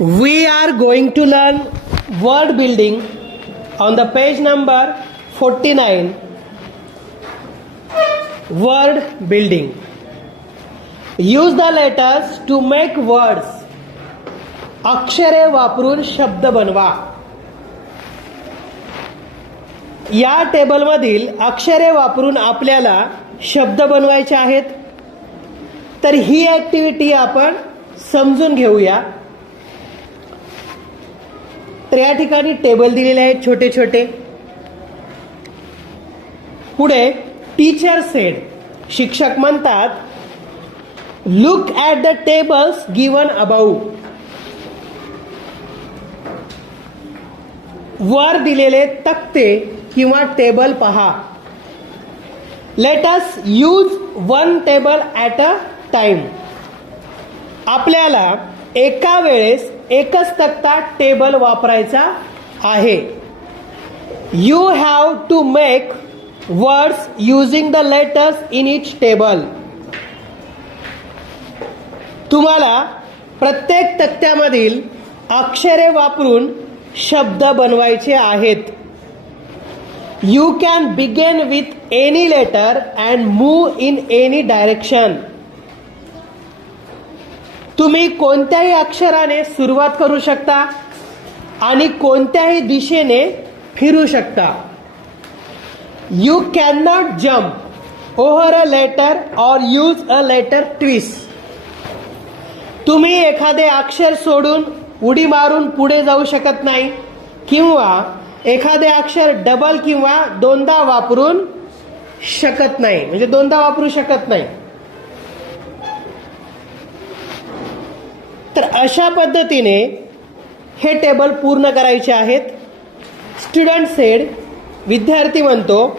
We are going to learn word building on the page number 49. Word building. Use the letters to make words. अक्षरे वापरून शब्द बनवा. या टेबलमधील अक्षरे वापरून आपल्याला शब्द बनवायचे आहेत. तर ही ऍक्टिव्हिटी आपण समजून घेऊया. तर या ठिकाणी टेबल दिलेले आहेत छोटे छोटे. पुढे टीचर सेड, शिक्षक म्हणतात, look at the tables given above. वर दिलेले तक्ते किंवा टेबल पहा. Let us use one table at a time. आपल्याला एका वेळेस एकच तक्ता टेबल वापरायचा आहे. You have to make words using the letters in each table. तुम्हाला प्रत्येक तक्त्यामधील अक्षरे वापरून शब्द बनवायचे आहेत. You can begin with any letter and move in any direction. तुम्ही कोणत्याही अक्षराने सुरुवात करू शकता आणि कोणत्याही दिशेने फिरू शकता. You can not jump over a letter or use a letter twice. तुम्ही एखादे अक्षर सोडून उडी मारून पुढे जाऊ शकत नाही किंवा एखादे अक्षर डबल किंवा दोनदा वापरून शकत नाही, म्हणजे दोनदा वापरू शकत नाही. तर अशा पद्धतीने हे टेबल पूर्ण करायचे आहेत. स्टुडंट सेड, विद्यार्थी म्हणतो,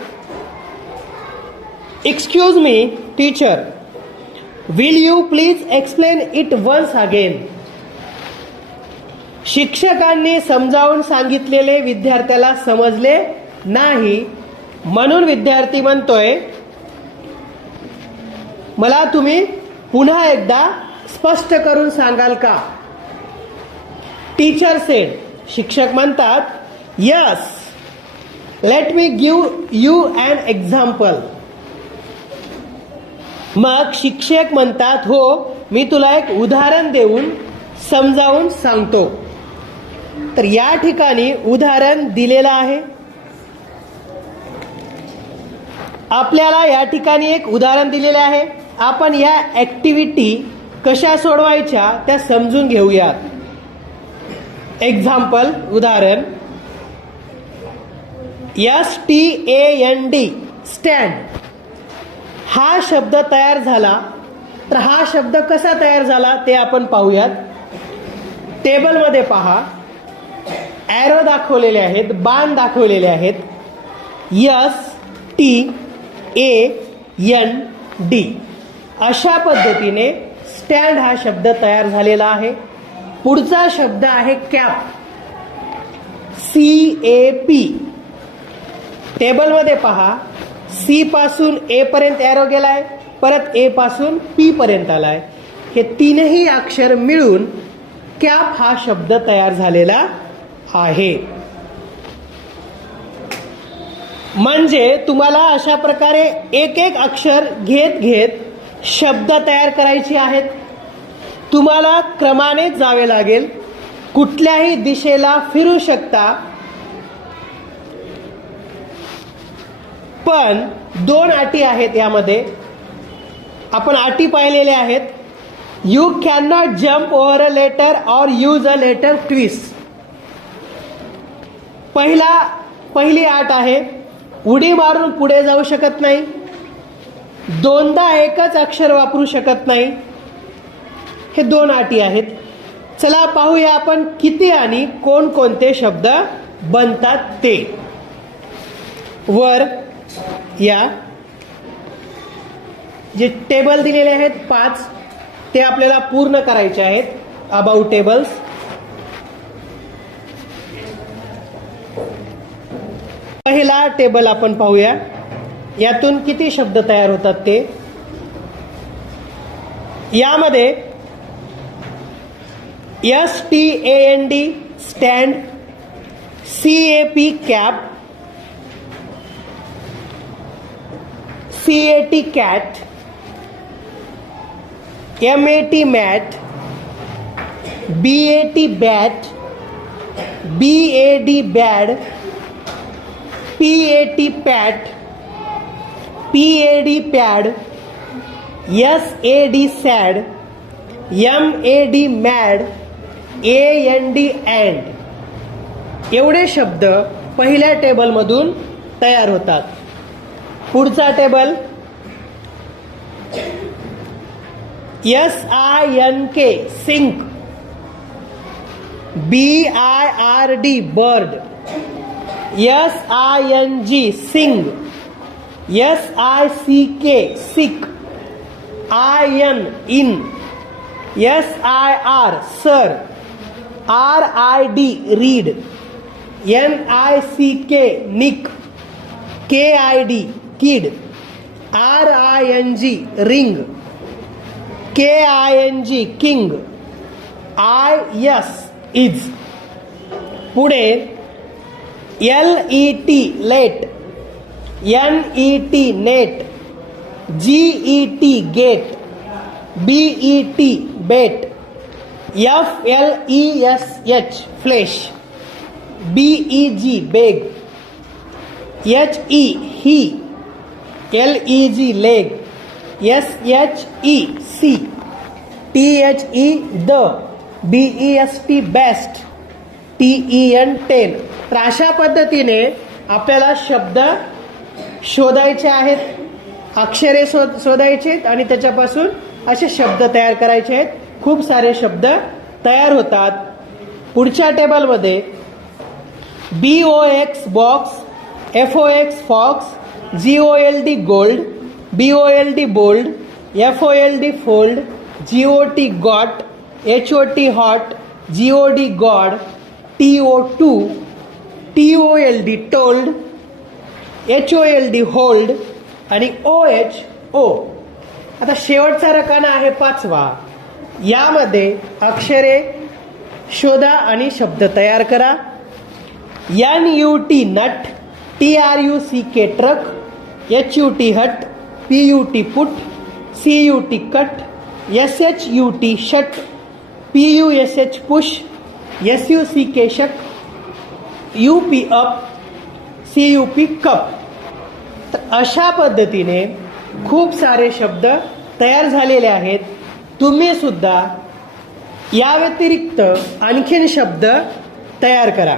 excuse me teacher, will you please explain it once again. शिक्षकांनी समजावून सांगितलेले विद्यार्थ्याला समजले नाही, म्हणून विद्यार्थी म्हणतोय, मला तुम्ही पुन्हा एकदा स्पष्ट करून सांगाल का. टीचर सेड, शिक्षक म्हणतात, yes, let me give you an example. मग शिक्षक म्हणतात, हो, मी तुला एक उदाहरण देऊन समजावून सांगतो. तर या ठिकाणी उदाहरण दिलेलं आहे. आपल्याला या ठिकाणी एक उदाहरण दिलेले आहे. आपण या ऍक्टिव्हिटी कशा सोडवायच्या त्या समजून घेऊयात. एक्झाम्पल, उदाहरण. STAND, stand. हा शब्द तयार झाला. तर हा शब्द कसा तयार झाला ते आपण पाहूयात. टेबलमध्ये पहा, ॲरो दाखवलेले आहेत, बाण दाखवलेले आहेत. STAND अशा पद्धतीने स्टँड हा शब्द तयार झालेला आहे. पुढचा शब्द आहे कॅप, CAP. टेबलमध्ये पहा, C पासून A पर्यंत ॲरो गेलाय, परत A पासून P पर्यंत आलाय. हे तीनही अक्षर मिळून कॅप हा शब्द तयार झालेला आहे. म्हणजे तुम्हाला अशा प्रकारे एक एक अक्षर घेत घेत शब्द तयार करायचे आहेत. तुम्हाला क्रमाने जावे लागेल. कुठल्याही दिशेला फिरू शकता, पण दोन अटी आहेत यामध्ये. आपण अटी पाहिलेल्या आहेत. You can not jump over a letter or use a letter twice. पहिली अट आहे, उडी मारून पुढे जाऊ शकत नाही. दोनदा एकच अक्षर वापरू शकत नाही. हे दोन अटी आहेत. चला पाहूया आपण किती आणि कोणकोणते शब्द बनतात ते. वर या जे टेबल दिलेले आहेत 5, ते आपल्याला पूर्ण करायचे आहेत. About tables. पहिला टेबल आपण पाहूया, यातून किती शब्द तयार होतात ते. यामध्ये STAND stand, CAP cap, CAT cat, MAT mat, BAT bat, BAD bad, PAT pat, PAD pad, SAD sad, MAD mad, AND and. एवढे शब्द पहिल्या टेबलमधून तयार होतात. पुढचा table SINK sink, BIRD bird, SING sing, SICK sick, IN in, SIR sir, RID read, NICK nick, KID kid, RING ring, KING king, IS is. पुढे LET late, NET net, GET gate, BET bet, FLESH flesh, BEG beg, HE he, LEG leg, SHE THE the, BEST best, TEN ten. तर अशा पद्धतीने आपल्याला शब्द शोधायचे आहेत, अक्षरे शोधायचे आहेत आणि त्याच्यापासून असे शब्द तयार करायचे आहेत. खूप सारे शब्द तयार होतात. पुढच्या टेबलमध्ये BOX box, FOX fox, GOLD gold, BOLD bold, FOLD fold, GOT got, HOT hot, GOD god, TO2, TOLD told, HOLD hold आणि OH ओ. आता शेवटचा रकाना आहे 5वा. यामध्ये अक्षरे शोधा आणि शब्द तयार करा. NUT nut, TRUCK truck, HUT hut, PUT put, CUT cut, SHUT shut, PUSH push, SUCK suck, UP up, CUP cup. तर अशा पद्धतीने खूप सारे शब्द तयार झालेले आहेत. तुम्ही सुद्धा या व्यतिरिक्त आणखीन शब्द तयार करा.